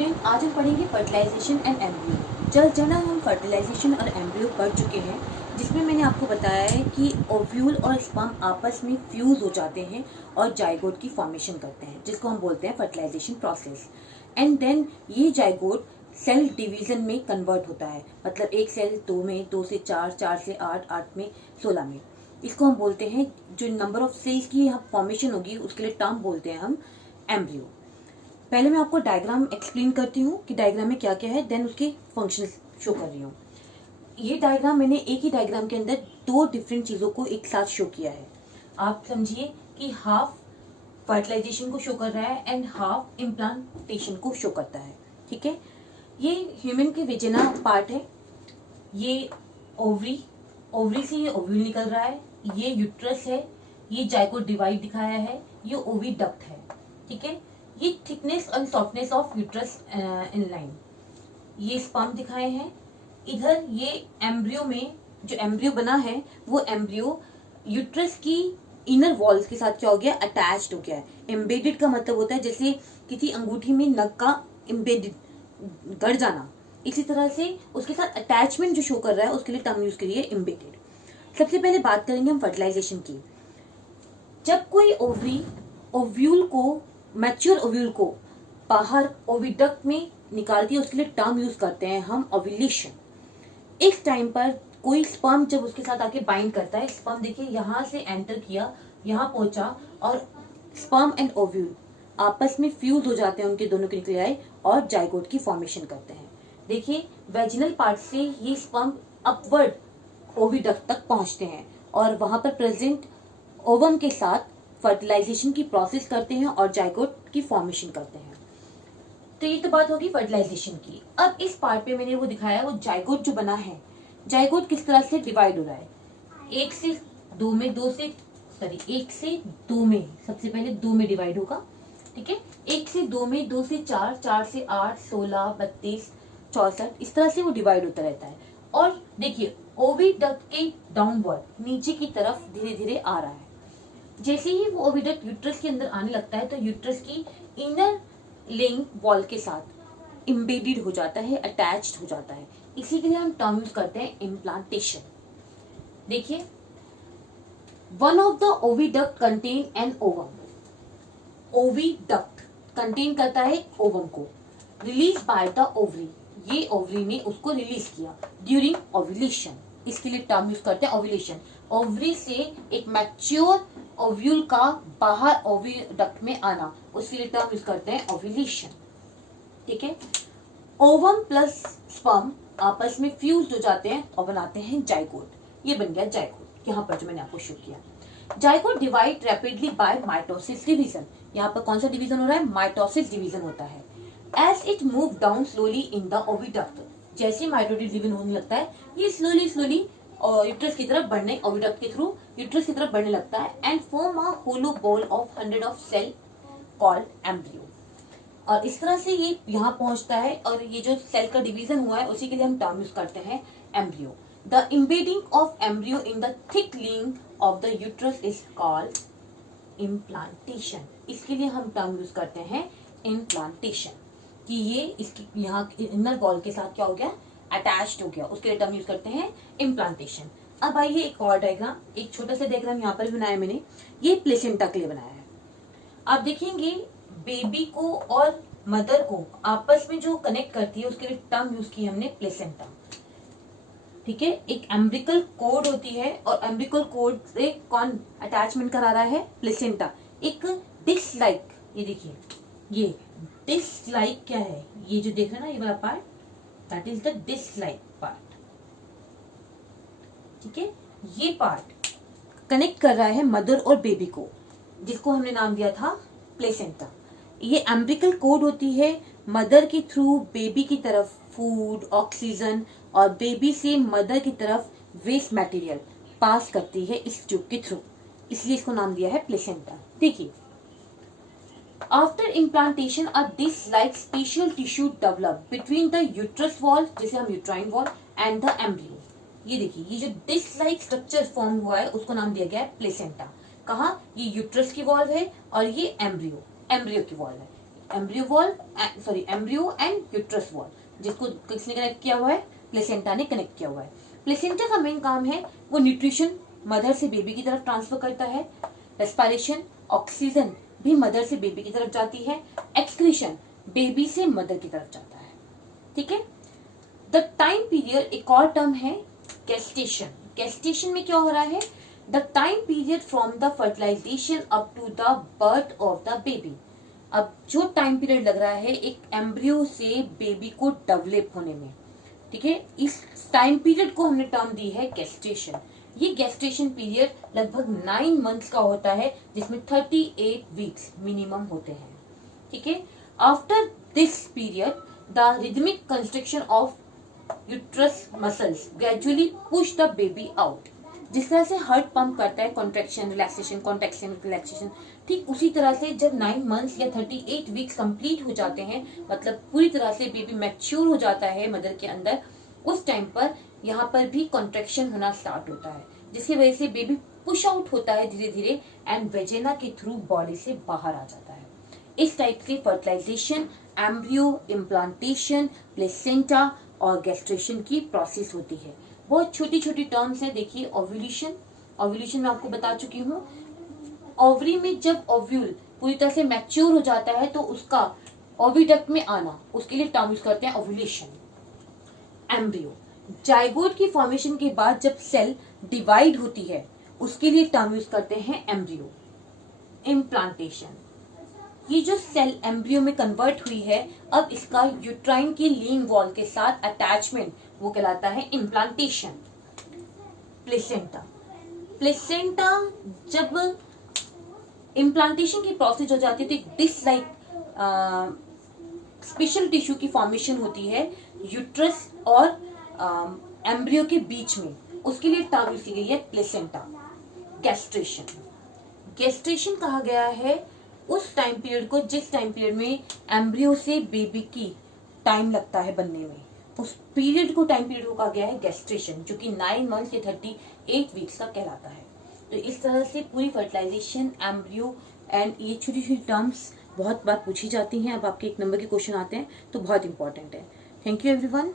Student, आज हम पढ़ेंगे फर्टिलाइजेशन एंड एम्ब्रियो। जल जन हम फर्टिलाइजेशन और एम्ब्रियो पढ़ चुके हैं, जिसमें मैंने आपको बताया है कि ओव्यूल और स्पर्म आपस में फ्यूज हो जाते हैं और जाइगोट की फॉर्मेशन करते हैं, जिसको हम बोलते हैं फर्टिलाइजेशन प्रोसेस। एंड देन ये जाइगोट सेल डिवीजन में कन्वर्ट होता है, मतलब एक सेल 2 में, 2 से 4, 4 से 8, 8 में, 16 में। इसको हम बोलते हैं, जो नंबर ऑफ सेल्स की यहाँ फॉर्मेशन होगी उसके लिए टर्म बोलते हैं हम एम्ब्रियो। पहले मैं आपको डायग्राम एक्सप्लेन करती हूँ कि डायग्राम में क्या क्या है, देन उसके फंक्शन शो कर रही हूँ। ये डायग्राम मैंने एक ही डायग्राम के अंदर 2 डिफरेंट चीज़ों को एक साथ शो किया है। आप समझिए कि हाफ फर्टिलाइजेशन को शो कर रहा है एंड हाफ इम्प्लांटेशन को शो करता है। ठीक है, ये ह्यूमन के वेजिना पार्ट है, ये ओवरी से ये ओव्यूल निकल रहा है, ये यूट्रस है, ये जाइगोट डिवाइड दिखाया है, ये ओविडक्ट है। ठीक है, ये थिकनेस और softness of uterus in line, ये स्पर्म दिखाए हैं। इधर ये एम्ब्रियो में जो एम्ब्रियो बना है वो एम्ब्रियो यूट्रस की इनर वॉल्स के साथ क्या हो गया, अटैच्ड हो गया है। एम्बेडेड का मतलब होता है जैसे किसी अंगूठी में नग का एम्बेडेड गड़ जाना, इसी तरह से उसके साथ अटैचमेंट जो शो कर रहा है उसके लिए टर्म यूज करिए एम्बेडेड। सबसे पहले बात करेंगे हम फर्टिलाइजेशन की। जब कोई ओव्यूल को, मैच्योर ओव्यूल को बाहर ओविडक्ट में निकालती है, उसके लिए टर्म यूज करते हैं हम ओव्यूलेशन। इस टाइम पर कोई स्पर्म जब उसके साथ आके बाइंड करता है, स्पर्म देखिए यहाँ से एंटर किया, यहाँ पहुंचा और स्पर्म एंड ओव्यूल आपस में फ्यूज हो जाते हैं, उनके दोनों के न्यूक्लियाई, और जाइगोट की फॉर्मेशन करते हैं। देखिए वेजिनल पार्ट से ये स्पर्म अपवर्ड ओविडक्ट तक पहुंचते हैं और वहां पर प्रेजेंट ओवम के साथ फर्टिलाइजेशन की प्रोसेस करते हैं और जाइगोट की फॉर्मेशन करते हैं। तो ये तो बात होगी फर्टिलाइजेशन की। अब इस पार्ट पे मैंने वो दिखाया, वो जाइगोट जो बना है, जाइगोट किस तरह से डिवाइड हो रहा है, 1 से 2 में, 1 से 2 में, सबसे पहले 2 में डिवाइड होगा। ठीक है, 1 से 2 में, 2 से 4, 4 से 8, 16, 32, 64, इस तरह से वो डिवाइड होता रहता है। और देखिए ओविडक्ट के डाउनवर्ड नीचे की तरफ धीरे धीरे आ रहा है। जैसे ही वो ओविडक्ट यूट्रस के अंदर आने लगता है तो यूट्रस की इनर लिंग वॉल के साथ इम्बेडेड हो जाता है, अटैच्ड हो जाता है। इसी के लिए हम टर्म यूज करते हैं इम्प्लांटेशन। देखिए, one of the oviduct contain an ovum. Oviduct contain करता है ओवम को, रिलीज बाय द ओवरी, ये ओवरी ने उसको रिलीज किया ड्यूरिंग ओव्यूलेशन। इसके लिए टर्म यूज करते हैं ओव्यूलेशन। ओवरी से एक मैच्योर ओव्यूल का बाहर ओविडक्ट में आना, उसके लिए टर्म यूज करते हैं ओव्यूलेशन। ठीक है, ओवम प्लस स्पर्म आपस में फ्यूज हो जाते हैं और बनाते हैं जाइगोट। ये बन गया जाइगोट, यहाँ पर जो मैंने आपको शो किया। Zygote divide rapidly by mitosis division. यहाँ पर कौन सा डिवीजन हो रहा है, माइटोसिस डिवीजन होता है। As it move down slowly in the oviduct, जैसे माइटोसिस डिवीजन होने लगता है, ये स्लोली यूट्रस की तरफ बढ़ने, ओविडक्ट के थ्रू यूट्रस की तरफ बढ़ने लगता है and form a hollow ball of 100 of cell called embryo. और इस तरह से ये यहाँ पहुंचता है और ये जो सेल का डिवीजन हुआ है उसी के लिए हम टर्म यूज करते हैं embryo. The embedding of embryo in the thick lining of the uterus is called implantation. इसके लिए हम टर्म यूज करते हैं इम्प्लांटेशन, कि ये इसकी यहाँ इनर वॉल के साथ क्या हो गया, अटैच्ड हो गया, उसके लिए टर्म यूज करते हैं इम्प्लांटेशन। अब आइए एक और डायग्राम, एक छोटा सा डायग्राम यहाँ पर भी बनाया मैंने, ये प्लेसेंटा के लिए बनाया है। आप देखेंगे बेबी को और मदर को आपस में जो कनेक्ट करती है उसके लिए टर्म यूज की हमने प्लेसेंटा। ठीक है, एक एम्ब्रिकल कोड होती है और एम्ब्रिकल कोड से कौन अटैचमेंट करा रहा है, प्लेसेंटा। एक डिस्क लाइक, ये देखिए, ये डिस्क लाइक क्या है, ये जो देख रहे हैं ना ये वाला part, that is the disc like part. ठीक है, ये पार्ट कनेक्ट कर रहा है मदर और बेबी को, जिसको हमने नाम दिया था प्लेसेंटा। ये एम्ब्रिकल कोड होती है, मदर के थ्रू बेबी की तरफ फूड, ऑक्सीजन, और बेबी से मदर की तरफ वेस्ट मटेरियल पास करती है इस ट्यूब के थ्रू, इसलिए इसको नाम दिया है प्लेसेंटा। देखिए, after implantation a disc like special tissue develop between the uterus wall, जैसे हम uterine wall, and the embryo. ये देखिए, ये जो डिस्क लाइक स्ट्रक्चर फॉर्म हुआ है उसको नाम दिया गया है प्लेसेंटा। कहा, ये यूट्रस की वॉल है और ये एम्ब्रियो की वॉल है। एम्ब्रियो एंड यूट्रस वॉल, जिसको किसने कनेक्ट किया हुआ है, प्लेसेंटा ने कनेक्ट किया हुआ है। प्लेसेंटा का मेन काम है वो न्यूट्रिशन मदर से बेबी की तरफ ट्रांसफर करता है, रेस्पिरेशन ऑक्सीजन भी मदर से बेबी की तरफ जाती है, एक्सक्रीशन बेबी से मदर की तरफ जाता है। ठीक है। द टाइम पीरियड एक और टर्म है गेस्टेशन। गेस्टेशन में क्या हो रहा है, the time period from the fertilisation up to the birth of the baby. अब जो टाइम पीरियड लग रहा है एक एम्ब्रियो से बेबी को डेवलप होने में, ठीक है, इस टाइम पीरियड को हमने टर्म दी है गेस्टेशन। ये गेस्टेशन पीरियड लगभग 9 मंथ्स का होता है, जिसमें 38 वीक्स मिनिमम होते हैं। ठीक है। After this period the rhythmic construction of uterus muscles gradually push the baby out. जिस तरह से हार्ट पंप करता है, कॉन्ट्रैक्शन रिलैक्सेशन, कॉन्ट्रैक्शन रिलैक्सेशन, ठीक उसी तरह से जब 9 मंथ्स या 38 वीक्स कंप्लीट हो जाते हैं, मतलब पूरी तरह से बेबी मैच्योर हो जाता है मदर के अंदर, उस टाइम पर यहाँ पर भी कॉन्ट्रैक्शन होना स्टार्ट होता है, जिसकी वजह से बेबी पुश आउट होता है धीरे धीरे एंड वेजिना के थ्रू बॉडी से बाहर आ जाता है। इस टाइप से फर्टिलाइजेशन, एम्ब्रियो, इम्प्लांटेशन, प्लेसेंटा और गैस्ट्रेशन की प्रोसेस होती है। बहुत छोटी छोटी टर्म्स हैं। देखिए ओव्यूलेशन, ओव्यूलेशन मैं आपको बता चुकी हूँ। ओवरी में जब ओव्यूल पूरी तरह से मैच्योर हो जाता है तो उसका ओविडक्ट में आना, उसके लिए टर्म यूज करते हैं ओव्यूलेशन। एम्ब्रियो, जाइगोट की फॉर्मेशन के बाद जब सेल डिवाइड होती है उसके लिए टर्म यूज करते हैं एम्ब्रियो। इम्प्लांटेशन, ये जो सेल एम्ब्रियो में कन्वर्ट हुई है, अब इसका यूट्राइन की लीन वॉल के साथ अटैचमेंट वो कहलाता है इम्प्लांटेशन। प्लेसेंटा, प्लेसेंटा जब इम्प्लांटेशन की प्रोसेस हो जाती है तो एक डिस्क लाइक स्पेशल टिश्यू की फॉर्मेशन होती है यूट्रस और एम्ब्रियो के बीच में, उसके लिए टर्म यूज की गई है प्लेसेंटा। गैस्ट्रेशन, गैस्ट्रेशन कहा गया है उस टाइम पीरियड को जिस टाइम पीरियड में एम्ब्रियो से बेबी की टाइम लगता है बनने में, उस पीरियड को टाइम पीरियड को कहा गया है गैस्ट्रेशन, जो कि 9 मंथ से 38 वीक्स का कहलाता है। तो इस तरह से पूरी फर्टिलाइजेशन, एम्ब्रियो एंड ये छोटी छोटी टर्म्स बहुत बार पूछी जाती हैं। अब आपके 1 नंबर के क्वेश्चन आते हैं तो बहुत इंपॉर्टेंट है। Thank you everyone.